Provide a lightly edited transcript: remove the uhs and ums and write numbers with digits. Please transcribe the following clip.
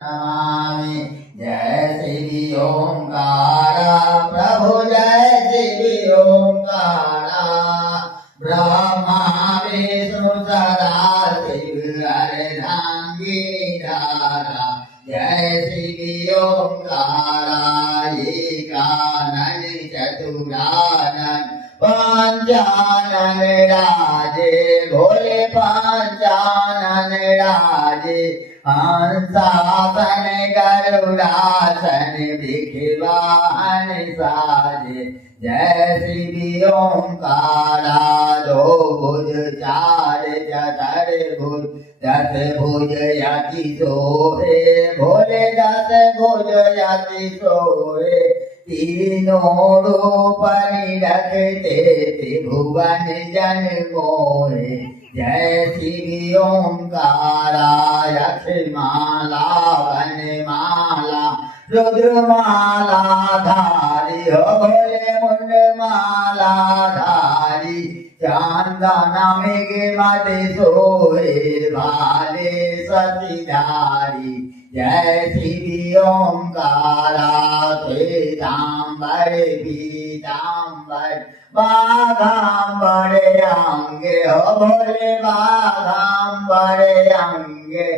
नमामि। जय श्री ओंकार प्रभु जय श्री ओंकार ब्रह्मा विष्णु सदा शिव अर्धांगिधारा। जय श्री ओंकार एकानन चतुरानन पंचानन राजे भोले पंचानन राजे हंसासन गरुड़ासन विखवाहन साजे। जय श्री ओंकारा दो भुज चार चतुर्भुज दस भुज यति सोहे भोले दस भुज यति सोहे। तीनों रूप निरखते त्रिभुवन जन मोहे। जय श्री ओंकारा यक्षमाला वनमाला रुद्रमाला धारी हो भोले मुंडमाला धारी। चांदना में मधे सोए भाले सतीधारी। जय श्री ओंकारा श्वेतांबर पीतांबर बाघांबर अंगे हो भोले बाघांबर अंगे।